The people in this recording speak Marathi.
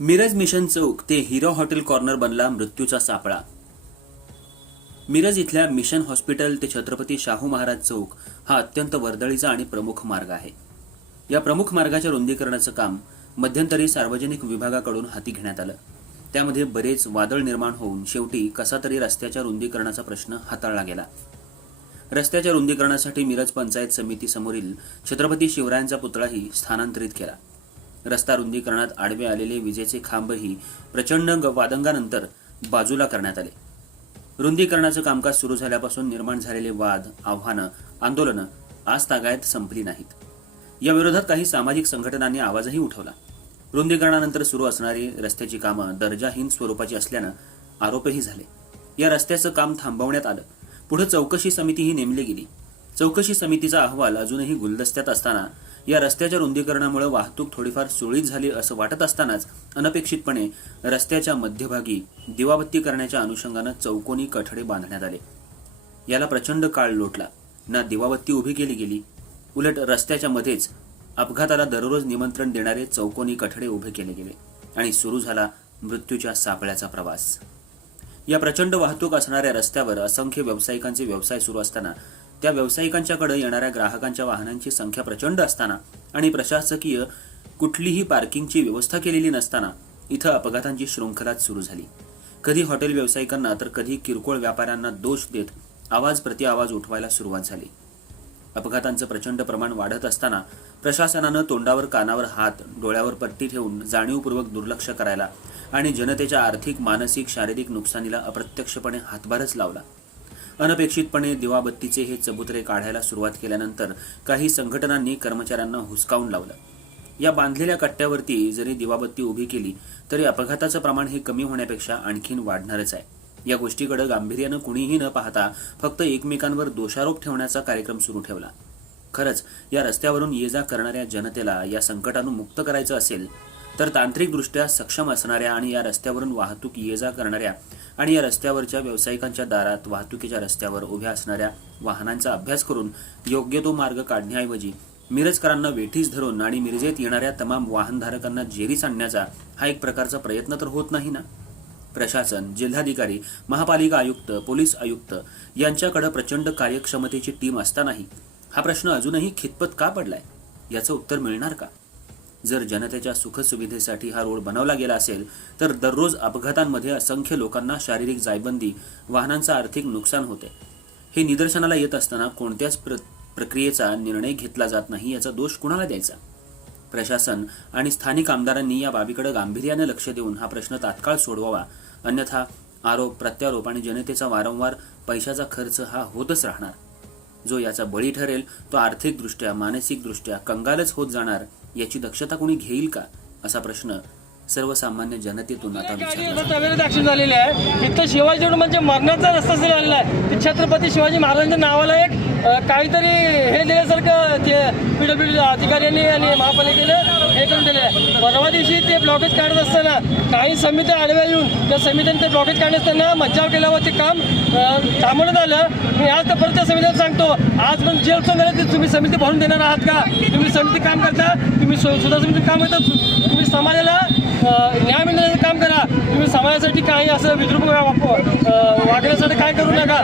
मिरज मिशन चौक ते हिरो हॉटेल कॉर्नर बनला मृत्यूचा सापळा। मिरज इथल्या मिशन हॉस्पिटल ते छत्रपती शाहू महाराज चौक हा अत्यंत वर्दळीचा आणि प्रमुख मार्ग आहे। या प्रमुख मार्गाच्या रुंदीकरणाचं काम मध्यंतरी सार्वजनिक विभागाकडून हाती घेण्यात आलं। त्यामध्ये बरेच वादळ निर्माण होऊन शेवटी कसा तरी रस्त्याच्या रुंदीकरणाचा प्रश्न हाताळला गेला। रस्त्याच्या रुंदीकरणासाठी मिरज पंचायत समिती समोरील छत्रपती शिवरायांचा पुतळाही स्थानांतरित केला। रस्ता रुंदीकरणात आडवे आलेले विजेचे खांबही प्रचंड वादंगानंतर बाजूला करण्यात आले। रुंदीकरणाचं कामकाज सुरू झाल्यापासून निर्माण झालेले वाद, आव्हानं, आंदोलनं आज तागायत संपली नाहीत। या विरोधात काही सामाजिक संघटनांनी आवाजही उठवला। रुंदीकरणानंतर सुरू असणारी रस्त्याची कामं दर्जाहीन स्वरूपाची असल्यानं आरोपही झाले। या रस्त्याचं काम थांबवण्यात आलं। पुढे चौकशी समितीही नेमली गेली। चौकशी समितीचा अहवाल अजूनही गुलदस्त्यात असताना या रस्त्याच्या रुंदीकरणामुळे वाहतूक थोडीफार सुरळीत झाली असं वाटत असतानाच अनपेक्षितपणे रस्त्याच्या मध्यभागी दिवाबत्ती करण्याच्या अनुषंगानं चौकोनी कठडे बांधण्यात आले। याला प्रचंड काळ लोटला। ना दिवाबत्ती उभी केली गेली, उलट रस्त्याच्या मध्येच अपघाताला दररोज निमंत्रण देणारे चौकोनी कठडे उभे केले गेले आणि सुरू झाला मृत्यूच्या सापळ्याचा प्रवास। या प्रचंड वाहतूक असणाऱ्या रस्त्यावर असंख्य व्यावसायिकांचे व्यवसाय सुरू असताना, त्या व्यावसायिकांच्याकडे येणाऱ्या ग्राहकांच्या वाहनांची संख्या प्रचंड असताना आणि प्रशासकीय कुठलीही पार्किंगची व्यवस्था केलेली नसताना इथं अपघातांची शृंखलाच सुरू झाली। कधी हॉटेल व्यावसायिकांना तर कधी किरकोळ व्यापाऱ्यांना दोष देत आवाज प्रतिआवाज उठवायला सुरुवात झाली। अपघातांचं प्रचंड प्रमाण वाढत असताना प्रशासनानं तोंडावर कानावर हात, डोळ्यावर पट्टी ठेवून जाणीवपूर्वक दुर्लक्ष करायला आणि जनतेच्या आर्थिक, मानसिक, शारीरिक नुकसानीला अप्रत्यक्षपणे हातभारच लावला। अनपेक्षितपणे दिवाबत्तीचे हे चबुतरे काढायला सुरुवात केल्यानंतर काही संघटनांनी कर्मचाऱ्यांना हुसकावून लावलं। या बांधलेल्या कट्ट्यावरती जरी दिवाबत्ती उभी केली तरी अपघाताचं प्रमाण हे कमी होण्यापेक्षा आणखीन वाढणारच आहे। या गोष्टीकडे गांभीर्यानं कुणीही न पाहता फक्त एकमेकांवर दोषारोप ठेवण्याचा कार्यक्रम सुरू ठेवला। खरंच या रस्त्यावरून ये जा करणाऱ्या जनतेला या संकटातून मुक्त करायचं असेल तर तांत्रिकदृष्ट्या सक्षम असणाऱ्या आणि या रस्त्यावरून वाहतूक ये जा करणाऱ्या आणि या रस्त्यावरच्या व्यावसायिकांच्या दारात वाहतुकीच्या रस्त्यावर उभ्या असणाऱ्या वाहनांचा अभ्यास करून योग्य तो मार्ग काढण्याऐवजी मिरजकरांना वेठीस धरून आणि मिरजेत येणाऱ्या तमाम वाहनधारकांना जेरीस आणण्याचा हा एक प्रकारचा प्रयत्न तर होत नाही ना? प्रशासन, जिल्हाधिकारी, महापालिका आयुक्त, पोलीस आयुक्त यांच्याकडे प्रचंड कार्यक्षमतेची टीम असतानाही हा प्रश्न अजूनही खितपत का पडलाय याचं उत्तर मिळणार का? जर जनतेच्या सुखसुविधेसाठी हा रोड बनवला गेला असेल तर दररोज अपघातांमध्ये असंख्य लोकांना शारीरिक जायबंदी, वाहनांचं आर्थिक नुकसान होते। हे निदर्शनाला येत असताना कोणत्याच प्रक्रियेचा निर्णय घेतला जात नाही याचा दोष कुणाला द्यायचा? प्रशासन आणि स्थानिक आमदारांनी या बाबीकडे गांभीर्याने लक्ष देऊन हा प्रश्न तात्काळ सोडवावा, अन्यथा आरोप, प्रत्यारोप आणि जनतेचा वारंवार पैशाचा खर्च हा होतच राहणार। जो याचा बळी ठरेल तो आर्थिकदृष्ट्या, मानसिकदृष्ट्या कंगालच होत जाणार। याची दक्षता कोणी घेईल का असा प्रश्न सर्वसामान्य जनतेतून आता ऍक्शन झालेले आहे। इथं शिवाजी रोड म्हणजे मरणाचा रस्ता सुरू झालेला आहे। छत्रपती शिवाजी महाराजांच्या नावाला एक काहीतरी हे दिल्यासारखं ते PWD अधिकाऱ्यांनी आणि महापालिकेने हे करून दिले आहे। परवा दिवशी ते ब्लॉकेज काढत असताना काही समिती आडव्या येऊन त्या समित्यांनी ते ब्लॉकेज काढत असताना मज्जाव केल्यावर ते काम थांबवण्यात आलं। मी आज तर परत त्या समितीला सांगतो, आज पण जे अडचण तुम्ही समिती भरून देणार आहात का? तुम्ही समिती काम करता, तुम्ही सुद्धा समिती काम करता, तुम्ही समाजाला न्याय मिळण्याचं काम करा। तुम्ही समाजासाठी काही असं विद्रूप वागण्यासाठी काय करू नका।